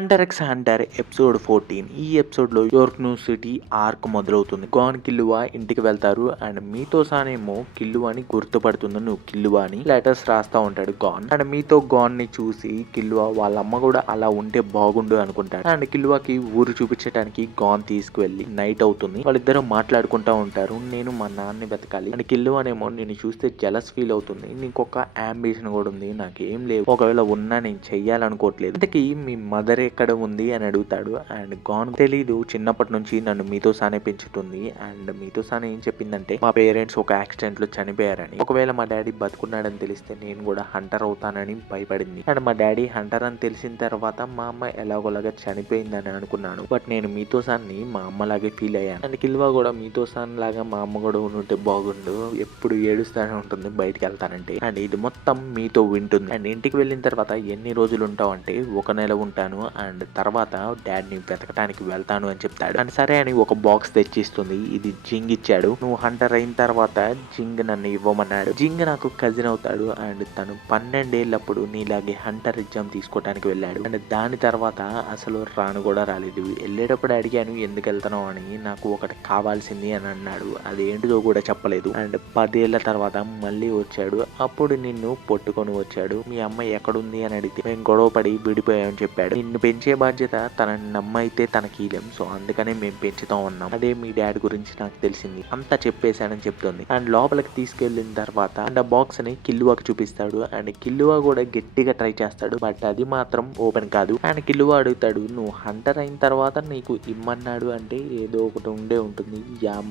Hunter X Hunter episode 14. ఈ ఎపిసోడ్లో యోర్క్ new city arc మొదలవుతుంది. గాన్ కిల్లువా ఇంటికి వెళ్తారు అండ్ మీతోసానేమో కిల్లువాని గుర్తుపడుతుంది. నువ్వు కిల్లువా అని లెటర్స్ రాస్తా ఉంటాడు గాన్. అండ్ మీతో గాన్ ని చూసి కిల్లువా వాళ్ళ అమ్మ కూడా అలా ఉంటే బాగుండు అనుకుంటాడు. అండ్ కిల్లువాకి ఊరు చూపించడానికి గాన్ తీసుకువెళ్ళి నైట్ అవుతుంది. వాళ్ళిద్దరూ మాట్లాడుకుంటా ఉంటారు. నేను మా నాన్నని వెతకాలి అండ్ కిల్లువానేమో నేను చూస్తే జలస్ ఫీల్ అవుతుంది. నీకొక అంబిషన్ కూడా ఉంది, నాకేం లేవు, ఒకవేళ ఉన్నా నేను చెయ్యాలనుకోవట్లేదు. ఇంతకీ మీ మదర్ ఎక్కడ ఉంది అని అడుగుతాడు. అండ్ గాన్ తెలీదు, చిన్నప్పటి నుంచి నన్ను మీతో సానే పెంచుతుంది. అండ్ మీతో సానే ఏం చెప్పిందంటే మా పేరెంట్స్ ఒక యాక్సిడెంట్ లో చనిపోయారని, ఒకవేళ మా డాడీ బతుకున్నాడని తెలిస్తే నేను కూడా హంటర్ అవుతానని భయపడింది. అండ్ మా డాడీ హంటర్ అని తెలిసిన తర్వాత మా అమ్మ ఎలాగోలాగా చనిపోయిందని అనుకున్నాను. బట్ నేను మీతో సాన్ని మా అమ్మలాగే ఫీల్ అయ్యాను. అండ్ కిల్వా కూడా మీతో సాన్ లాగా మా అమ్మ కూడా ఉంటే బాగుండు, ఎప్పుడు ఏడుస్తానే ఉంటుంది బయటికి వెళ్తానంటే. అండ్ ఇది మొత్తం మీతో వింటుంది. అండ్ ఇంటికి వెళ్ళిన తర్వాత ఎన్ని రోజులు ఉంటావు అంటే 1 నెల ఉంటాను అండ్ తర్వాత డాడీని వెతకడానికి వెళ్తాను అని చెప్తాడు. అండ్ సరే అని ఒక బాక్స్ తెచ్చిస్తుంది. ఇది జింగ్ ఇచ్చాడు. నువ్వు హంటర్ అయిన తర్వాత జింగ్ నన్ను ఇవ్వమన్నాడు. జింగ్ నాకు కజిన్ అవుతాడు అండ్ తను 12 ఏళ్ళప్పుడు నీలాగే హంటర్ ఎగ్జామ్ తీసుకోవడానికి వెళ్ళాడు. అండ్ దాని తర్వాత అసలు రాను కూడా రాలేదు. వెళ్ళేటప్పుడు అడిగాను ఎందుకు వెళ్తున్నావు అని, నాకు ఒకటి కావాల్సింది అని అన్నాడు. అదేంటిదో కూడా చెప్పలేదు. అండ్ 10 ఏళ్ల తర్వాత మళ్ళీ వచ్చాడు. అప్పుడు నిన్ను పట్టుకొని వచ్చాడు. మీ అమ్మ ఎక్కడుంది అని అడిగితే మేము గొడవ పడి విడిపోయామని చెప్పాడు. నిన్ను పెంచే బాధ్యత తనని నమ్మైతే తనకీలేం, సో అందుకనే మేము పెంచుతాం అన్నాం. అదే మీ డాడీ గురించి నాకు తెలిసింది అంతా చెప్పేశానని చెప్తుంది. అండ్ లోపలికి తీసుకెళ్లిన తర్వాత అండ్ ఆ బాక్స్ ని కిల్లువాకి చూపిస్తాడు. అండ్ కిల్లువా కూడా గట్టిగా ట్రై చేస్తాడు, బట్ అది మాత్రం ఓపెన్ కాదు. అండ్ కిల్లువా అడుగుతాడు, నువ్వు హంటర్ అయిన తర్వాత నీకు ఇమ్మన్నాడు అంటే ఏదో ఒకటి ఉండే ఉంటుంది.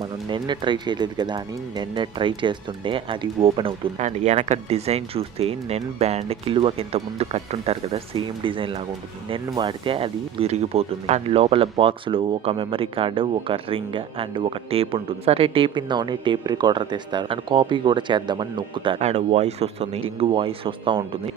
మనం నిన్న ట్రై చేయలేదు కదా అని నిన్న ట్రై చేస్తుంటే అది ఓపెన్ అవుతుంది. అండ్ వెనక డిజైన్ చూస్తే నెన్ బ్యాండ్ కిల్లువాకి ఇంత ముందు కట్టుంటారు కదా, సేమ్ డిజైన్ లాగా ఉంటుంది. నెన్ వాడితే అది విరిగిపోతుంది. అండ్ లోపల బాక్స్ లో ఒక మెమరీ కార్డు, ఒక రింగ్ అండ్ ఒక టేప్ ఉంటుంది. సరే టేప్ ఇందామని టేప్ రికార్డర్ తెస్తారు అండ్ కాపీ కూడా చేద్దామని నొక్కుతారు. అండ్ వాయిస్ వస్తుంది, రింగ్ వాయిస్ వస్తూ ఉంటుంది.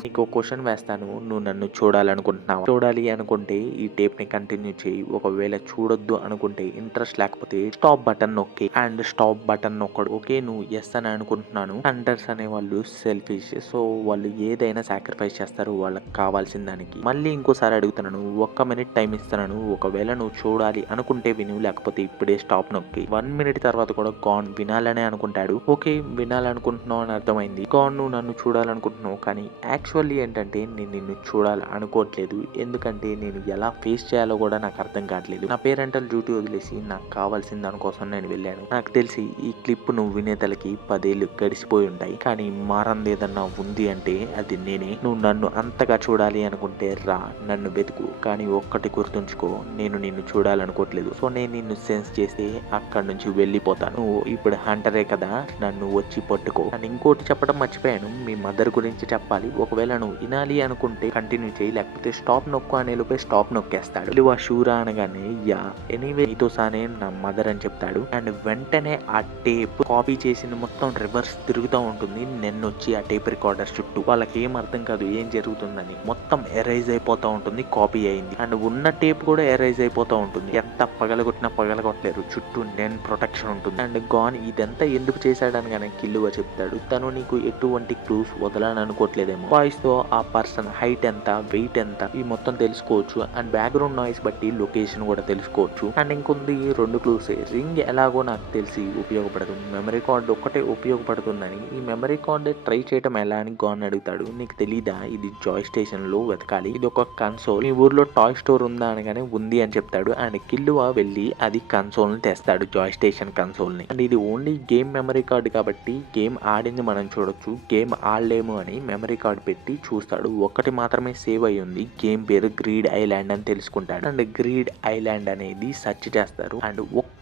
నీకు క్వశ్చన్ వేస్తాను, నువ్వు నన్ను చూడాలనుకుంటున్నావా? చూడాలి అనుకుంటే ఈ టేప్ ని కంటిన్యూ చేయి, ఒకవేళ చూడొద్దు అనుకుంటే ఇంట్రెస్ట్ లేకపోతే స్టాప్ బటన్ నొక్కి. అండ్ స్టాప్ బటన్ నొక్కడు. ఓకే నువ్వు ఎస్ అని అనుకుంటున్నాను. హంటర్స్ అనే వాళ్ళు సెల్ఫిష్, సో వాళ్ళు ఏదైనా సాక్రిఫైస్ చేస్తారు వాళ్ళకి కావాల్సిన దానికి. మళ్ళీ ఇంకోసారి అడుగుతున్నాను, 1 మినిట్ టైం ఇస్తున్నాను, ఒకవేళ నువ్వు చూడాలి అనుకుంటే విను, లేకపోతే ఇప్పుడే స్టాప్ నొక్కి. 1 మినిట్ తర్వాత కూడా గాన్ వినాలనే అనుకుంటాడు. ఓకే వినాలనుకుంటున్నావు అని అర్థమైంది. గాన్ నువ్వు నన్ను చూడాలనుకుంటున్నావు, కానీ యాక్చువల్లీ ఏంటంటే నేను నిన్ను చూడాలి అనుకోవట్లేదు, ఎందుకంటే నేను ఎలా ఫేస్ చేయాలో కూడా నాకు అర్థం కావట్లేదు. నా పేరెంటల్ డ్యూటీ వదిలేసి నాకు కావాల్సిన దానికోసం నేను వెళ్ళాను. నాకు తెలిసి ఈ క్లిప్ నువ్వు వినేతలకి 10 ఏళ్ళు గడిచిపోయి ఉంటాయి, కానీ మారంది ఏదన్నా ఉంది అంటే అది నేనే. నువ్వు నన్ను అంతగా చూడాలి అనుకుంటే రా, నన్ను వెతుకు, కానీ ఒక్కటి గుర్తుంచుకో, నేను నిన్ను చూడాలనుకోవట్లేదు. సో నేను నిన్ను సెన్స్ చేస్తే అక్కడి నుంచి వెళ్ళిపోతాను. నువ్వు ఇప్పుడు హంటరే కదా, నన్ను వచ్చి పట్టుకో. అని ఇంకోటి చెప్పడం మర్చిపోయాను, మీ మదర్ గురించి చెప్పాలి. ఒకవేళ నువ్వు వినాలి అనుకుంటే కంటిన్యూ చేయి, లేకపోతే స్టాప్ నొక్కు అనే లోపే స్టాప్ నొక్కేస్తాడు. విలువ షూరా అనగానే యా ఎనీవే నీతో సానే నా మదర్ అని చెప్తాడు. అండ్ వెంటనే ఆ టేప్ కాపీ చేసింది మొత్తం రివర్స్ తిరుగుతూ ఉంటుంది. నిన్నొచ్చి ఆ టేప్ రికార్డర్ చుట్టూ వాళ్ళకి ఏం అర్థం కాదు ఏం జరుగుతుందని. మొత్తం ఎరైజ్ అయిపోతూ ఉంటుంది, కాపీ అయింది. అండ్ ఉన్న టేప్ కూడా ఎరైజ్ అయిపోతూ ఉంటుంది. ఎంత పగలగొట్టినా పగలగొట్టలేరు, చుట్టూ నెన్ ప్రొటెక్షన్ ఉంటుంది. అండ్ గాన్ ఇదంతా ఎందుకు చేశాడనగానే కిల్లువా చెప్తాడు, తను నీకు ఎటువంటి క్లూస్ వదలని అనుకోవట్లేదేమో. వాయిస్ తో ఆ పర్సన్ హైట్ ఎంత, వెయిట్ ఎంత, ఈ మొత్తం తెలుసుకోవచ్చు. అండ్ బ్యాక్గ్రౌండ్ నాయిస్ బట్టి లొకేషన్ కూడా తెలుసుకోవచ్చు. And ఇంకొంది 2 clues. రింగ్ ఎలాగో నాకు తెలిసి ఉపయోగపడదు, మెమరీ కార్డ్ ఒక్కటే ఉపయోగపడుతుందని. ఈ మెమరీ కార్డ్ ట్రై చేయడం ఎలా అని గాన్ అడుగుతాడు. నీకు తెలీదా, ఇది జాయ్ స్టేషన్ లో వెతకాలి, ఇది ఒక కన్సోల్, మీ ఊర్లో టాయ్ స్టోర్ ఉందా అనగానే ఉంది అని చెప్తాడు. అండ్ కిల్లువా వెళ్ళి అది కన్సోల్ ని తెస్తాడు, జాయ్ స్టేషన్ కన్సోల్ ని. అండ్ ఇది ఓన్లీ గేమ్ మెమరీ కార్డ్ కాబట్టి గేమ్ ఆడింది మనం చూడొచ్చు, గేమ్ ఆడలేము అని మెమరీ కార్డ్ పెట్టి చూస్తాడు. ఒక్కటి మాత్రమే సేవ్ అయ్యి ఉంది, గేమ్ పేరు గ్రీడ్ ఐలాండ్ అని తెలుసుకుంటాడు. అండ్ గ్రీడ్ ఐలాండ్ అనేది సెర్చ్ చేస్తారు. అండ్ ఒక్క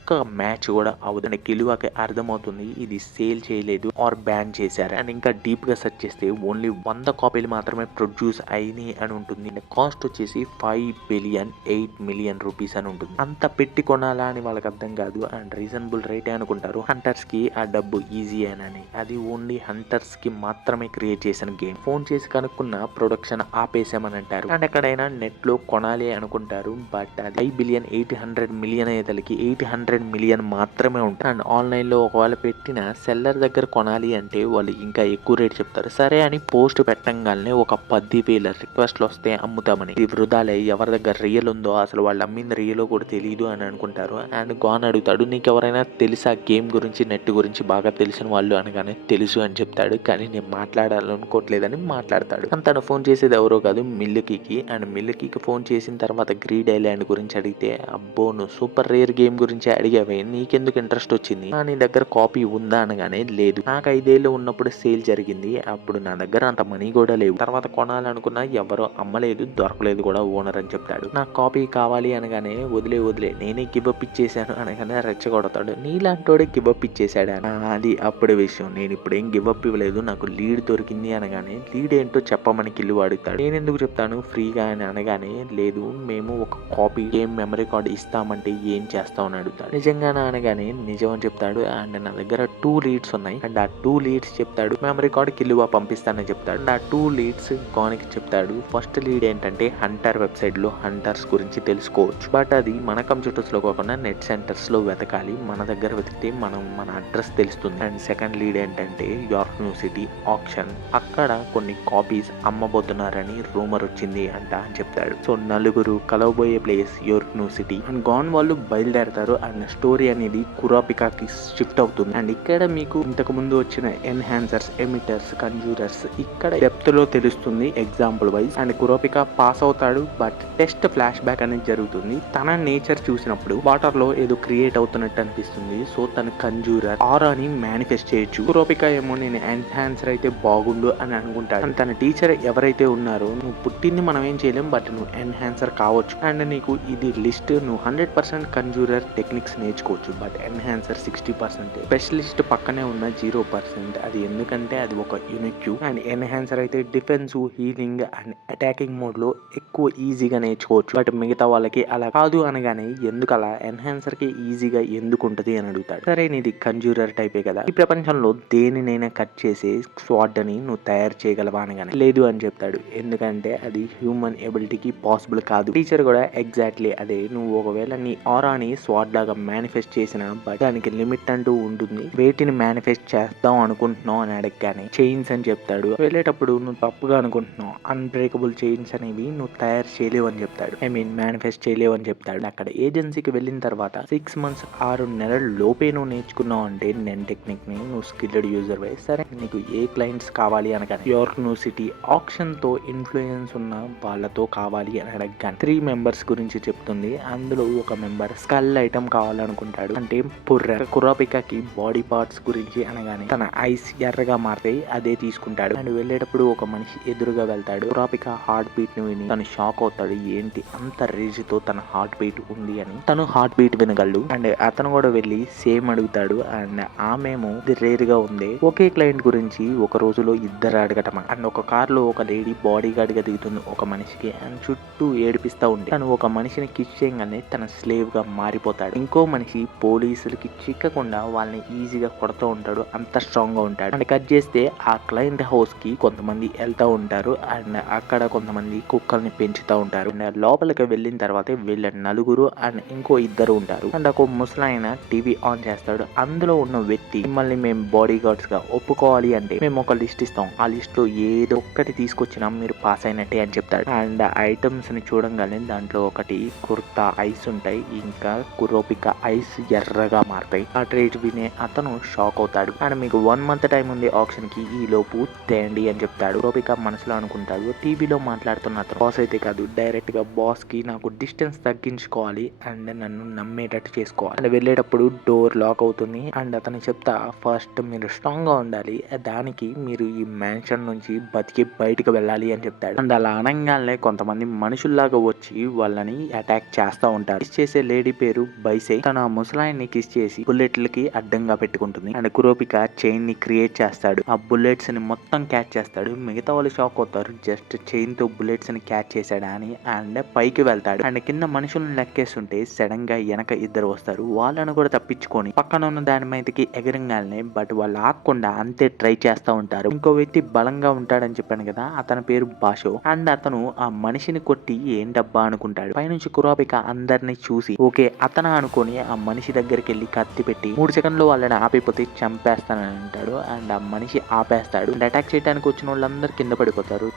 మ్యాచ్ కూడా అవ్వదు. అండ్ కిలువాకి అర్థమవుతుంది ఇది సేల్ చేయలేదు ఆర్ బ్యాన్ చేశారు. అండ్ ఇంకా డీప్ గా సెర్చ్ చేస్తే ఓన్లీ 100 కాపీలు మాత్రమే ప్రొడ్యూస్ అయినాయి అని ఉంటుంది. కాస్ట్ వచ్చేసి 5,800,000,000 రూపీస్ అని ఉంటుంది. అంత పెట్టి కొనాలా అని వాళ్ళకి అర్థం కాదు. అండ్ రీజనబుల్ రేటే అనుకుంటారు. హంటర్స్ కి ఆ డబ్బు ఈజీ అని. అది ఓన్లీ హంటర్స్ కి మాత్రమే క్రియేట్ చేసిన గేమ్. ఫోన్ చేసి చేసి కనుక్కున్న ప్రొడక్షన్ ఆపేసామని అంటారు. అండ్ ఎక్కడైనా నెట్ లో కొనాలి అనుకుంటారు, బట్ అది 5,800,000,000 అయ్యేతలకి 800,000,000 మాత్రమే ఉంటుంది. అండ్ ఆన్లైన్ లో ఒకవేళ పెట్టిన సెల్లర్ దగ్గర కొనాలి అంటే వాళ్ళు ఇంకా ఎక్కువ రేట్ చెప్తారు. సరే అని పోస్ట్ పెట్టంగానే ఒక 10,000 రిక్వెస్ట్లు వస్తే అమ్ముతామని. ఇది వృధాలే, ఎవరి దగ్గర రియల్ ఉందో అసలు వాళ్ళు అమ్మింది రియలో కూడా తెలియదు అని అనుకుంటారు. అండ్ గాన్ అడుగుతాడు, నీకు ఎవరైనా తెలుసా గేమ్ గురించి, నెట్ గురించి బాగా తెలిసిన వాళ్ళు అనగానే తెలుసు అని చెప్తాడు. కానీ నేను మాట్లాడాలనుకోవట్లేదని మాట్లాడతాడు. అండ్ తను ఫోన్ చేసేది ఎవరో కాదు, మిల్లుకీకి. అండ్ మిల్లుకీకి ఫోన్ చేసిన తర్వాత గ్రీడ్ ఐలాండ్ గురించి అడిగితే, అబ్బో నువ్వు సూపర్ రేర్ గేమ్ గురించి అడిగావే, నీకెందుకు ఇంట్రెస్ట్ వచ్చింది, నీ దగ్గర కాపీ ఉందా అనగానే లేదు, నాకు 5 ఏళ్ళు ఉన్నప్పుడు సేల్ జరిగింది, అప్పుడు నా దగ్గర అంత మనీ కూడా లేవు, తర్వాత కొనాలనుకున్నా ఎవరో అమ్మలేదు, దొరకలేదు కూడా ఓనర్ అని చెప్తాడు. నాకు కాపీ కావాలి అనగానే వదిలే నేనే గివప్ ఇచ్చేసాను అనగానే రెచ్చగొడతాడు. నీలాంటోడే గివప్ ఇచ్చేసాడు అని. అది అప్పుడే విషయం, నేను ఇప్పుడు ఏం గివప్ ఇవ్వలేదు, నాకు లీడ్ దొరికింది అనగానే లీడ్ ఏంటో చెప్పమని కిల్లు అడుగుతాడు. నేను ఎందుకు చెప్తాను ఫ్రీగా అని అనగానే, లేదు మేము ఒక కాపీ గేమ్ మెమరీ కార్డ్ ఇస్తామంటే ఏం చేస్తావు అని అడుగుతాడు. నిజంగానా అనగానే నిజం అని చెప్తాడు. అండ్ నా దగ్గర 2 లీడ్స్ ఉన్నాయి, అండ్ ఆ 2 లీడ్స్ చెప్తాడు మెమరీ కార్డ్ కిల్లువా పంపిస్తానని చెప్తాడు. అండ్ ఆ 2 లీడ్స్ గానికి చెప్తాడు. ఫస్ట్ లీడ్ ఏంటంటే హంటర్ వెబ్సైట్ లో హంటర్స్ గురించి తెలుసుకోవచ్చు, బట్ అది మన కంప్యూటర్స్ లో కాకుండా నెట్ సెంటర్స్ లో వెతకాలి, మన దగ్గర వెతికితే మన అడ్రస్ తెలుస్తుంది. అండ్ సెకండ్ లీడ్ ఏంటంటే యార్క్ న్యూ సిటీ ఆప్షన్, అక్కడ కొన్ని కాపీస్ అమ్మబోతున్నారని రూమర్ వచ్చింది అంట అని చెప్తాడు. సో నలుగురు కలవబోయే place York new city. And gone వాళ్ళు బయలుదేరతారు. అండ్ స్టోరీ అనేది కురాపికాకి షిఫ్ట్ అవుతుంది. అండ్ ఇక్కడ మీకు ఇంతకు ముందు వచ్చిన ఎన్హాన్సర్స్, ఎమిటర్స్, కంజూరర్స్ ఇక్కడ డెప్త్ లో తెలుస్తుంది ఎగ్జాంపుల్ వైజ్. అండ్ కురాపికా పాస్ అవుతాడు, బట్ టెస్ట్ ఫ్లాష్ బ్యాక్ అనేది జరుగుతుంది. తన నేచర్ చూసినప్పుడు వాటర్ లో ఏదో క్రియేట్ అవుతున్నట్టు అనిపిస్తుంది. సో తన కంజూరర్ ఆరాని మేనిఫెస్ట్ చేయొచ్చు. కురాపికా ఏమో నేను ఎన్హాన్సర్ అయితే బాగుండు అని అనుకుంటాడు. తన టీచర్ ఎవరైతే ఉన్నారో, నువ్వు పుట్టింది మనం ఏం చేయలేం, బట్ నువ్వు ఎన్హాన్సర్ కావచ్చు, అండ్ నీకు ఇది లిస్ట్, నువ్వు 100% కంజూరర్ టెక్నిక్స్ నేర్చుకోవచ్చు, బట్ ఎన్హాన్సర్ 60%, స్పెషలిస్ట్ పక్కనే ఉన్న 0%. అది ఎందుకంటే అది ఒక యూనిక్. అండ్ ఎన్హాన్సర్ అయితే defence, healing and attacking mode లో ఎక్కువ ఈజీగా నేర్చుకోవచ్చు, బట్ మిగతా వాళ్ళకి అలా కాదు అనగానే, ఎందుకు అలా, ఎన్హాన్సర్ కి ఈజీగా ఎందుకు ఉంటది అని అడుగుతాడు. సరే నీది కంజూరర్ టైపే కదా, ఈ ప్రపంచంలో దేనినైనా కట్ చేసే స్వాడ్ అని నువ్వు తయారు చేయగలవా అనగానే లేదు అని చెప్తాడు. ఎందుకంటే అది హ్యూమన్ ఎబిలిటీకి పాసిబుల్ కాదు. టీచర్ కూడా ఎగ్జాక్ట్లీ అదే, నువ్వు ఒకవేళ నీ ఆరాని స్వాడ్ లాగా మేనిఫెస్ట్ చేసిన, బట్ దానికి లిమిట్ అంటూ ఉంటుంది, వేటిని మేనిఫెస్ట్ చేద్దాం అనుకుంటున్నావు అని అడగగానే చైన్స్ అని చెప్తాడు. వెళ్ళేటప్పుడు నువ్వు తప్పుగా అనుకుంటున్నావు, అన్బ్రేకబుల్ చైన్స్ అనేవి నువ్వు తయారు చేయలేవు అని చెప్తాడు. మేనిఫెస్ట్ చేయలేవు అని చెప్తాడు. అక్కడ ఏజెన్సీకి వెళ్ళిన తర్వాత 6 months 6 నెలల లోపే నువ్వు నేర్చుకున్నావు అంటే నెన్ టెక్నిక్ ని, నువ్వు స్కిల్డ్ యూజర్ వై. సరే నీకు ఏ క్లయింట్స్ కావాలి అనగానే యార్క్ న్యూ సిటీ ఆప్షన్ తో ఇన్ఫ్లుయెన్స్ ఉన్న వాళ్ళతో కావాలి అని అడగగానే 3 members గురించి చెప్తుంది. అందులో ఒక మెంబర్ స్కల్ ఐటమ్ కావాలనుకుంటాడు, అంటే పుర్ర. కురాపికాకి బాడీ పార్ట్స్ గురించి అనగానే తన ఐస్ ఎర్రగా మారుతాయి, అదే తీసుకుంటాడు. అండ్ వెళ్ళేటప్పుడు ఒక మనిషి ఎదురుగా వెళ్తాడు. కురాపికా హార్ట్ బీట్ ని విని తను షాక్ అవుతాడు, ఏంటి అంత రేజ్ తో తన హార్ట్ బీట్ ఉంది అని. తను హార్ట్ బీట్ వినగలడు. అండ్ అతను కూడా వెళ్ళి సేమ్ అడుగుతాడు. అండ్ ఆమెమో ఇది రేర్ గా ఉంది, ఒకే క్లయింట్ గురించి ఒక రోజులో ఇద్దరు అడగటం. అండ్ ఒక కార్ లో ఒక లేడీ బాడీ గార్డ్ గా దిగుతుంది ఒక మనిషికి, అండ్ చుట్టూ ఏడిపిస్తా ఉంది. తను ఒక మనిషిని కిస్ చేయగానే తన స్లేవ్ గా మారిపోతాడు. ఇంకో మనిషి పోలీసులకి చిక్కకుండా వాళ్ళని ఈజీగా కొడుతూ ఉంటాడు, అంత స్ట్రాంగ్ గా ఉంటాడు. అండ్ కట్ చేస్తే ఆ క్లయింట్ హౌస్ కి కొంతమంది వెళ్తా ఉంటారు. అండ్ అక్కడ కొంతమంది కుక్కల్ని పెంచుతూ ఉంటారు. అండ్ లోపలికి వెళ్ళిన తర్వాత వీళ్ళ నలుగురు అండ్ ఇంకో ఇద్దరు ఉంటారు. అండ్ ఒక ముసలాయన టీవీ ఆన్ చేస్తాడు. అందులో ఉన్న వ్యక్తి, మిమ్మల్ని మేము బాడీ గార్డ్స్ గా ఒప్పుకోవాలి అంటే మేము ఒక లిస్ట్ ఇస్తాం, ఆ లిస్ట్ లో ఏదో ఒక్కటి తీసుకొచ్చినా మీరు పాస్ అయినట్టే అని చెప్తాడు. అండ్ ఐటమ్స్ ని చూడంగానే దాంట్లో ఒకటి కుర్తా ఐస్ ఉంటాయి, ఇంకా కురోపిక ఐస్ ఎర్రగా మారుతాయి. ఆ ట్రేట్ వినే అతను షాక్ అవుతాడు. అండ్ మీకు 1 month టైం ఉంది ఆప్షన్ కి, ఈ లోపు తేండి అని చెప్తాడు. కురోపిక మనసులో అనుకుంటాడు, టీవీలో మాట్లాడుతున్న అతను బాస్ అయితే కాదు, డైరెక్ట్ గా బాస్ కి నాకు డిస్టెన్స్ తగ్గించుకోవాలి అండ్ నన్ను నమ్మేటట్టు చేసుకోవాలి. అండ్ వెళ్ళేటప్పుడు డోర్ లాక్ అవుతుంది. అండ్ అతను చెప్తా, ఫస్ట్ మీరు స్ట్రాంగ్ గా ఉండాలి, దానికి మీరు ఈ మ్యాన్షన్ నుంచి బతికి బయటకు వెళ్ళాలి అని చెప్తాడు. అండ్ అలా అనగానే కొంతమంది మనుషుల్లాగా వచ్చి వాళ్ళని అటాక్ చేస్తూ ఉంటారు. కిస్ చేసే లేడీ పేరు బైసే. తన ముసలాయన్ని కిస్ చేసి బుల్లెట్లకి అడ్డంగా పెట్టుకుంటుంది. అండ్ కురోపిక చైన్ ని క్రియేట్ చేస్తాడు, ఆ బుల్లెట్స్ ని మొత్తం క్యాచ్ చేస్తాడు. మిగతా వాళ్ళు షాక్ అవుతారు, జస్ట్ చైన్ తో బుల్లెట్స్ ని క్యాచ్ చేశాడా అని. అండ్ పైకి వెళ్తాడు. అండ్ కింద మనుషులను లెక్కేస్తుంటే సడన్ గా వెనక ఇద్దరు వస్తారు. వాళ్ళను కూడా తప్పించుకొని పక్కన ఉన్న దాని మీదకి ఎగరంగానే, బట్ వాళ్ళు ఆగకుండా అంతే ట్రై చేస్తూ ఉంటారు. ఇంకో వ్యక్తి బలంగా ఉంటాడు ఉంటాడని చెప్పాను కదా, అతని పేరు బాషో. అండ్ అతను ఆ మనిషిని కొట్టి ఏంటబ్బా అనుకుంటాడు. పైనుంచి కురాపిక అందరిని చూసి ఓకే అతను అనుకొని ఆ మనిషి దగ్గరికి వెళ్ళి కత్తి పెట్టి 3 సెకండ్లో వాళ్ళని ఆపైపోతే చంపేస్తానని అంటాడు. అండ్ ఆ మనిషి ఆపేస్తాడు. అండ్ అటాక్ చేయడానికి వచ్చిన వాళ్ళందరూ కింద పడిపోతారు.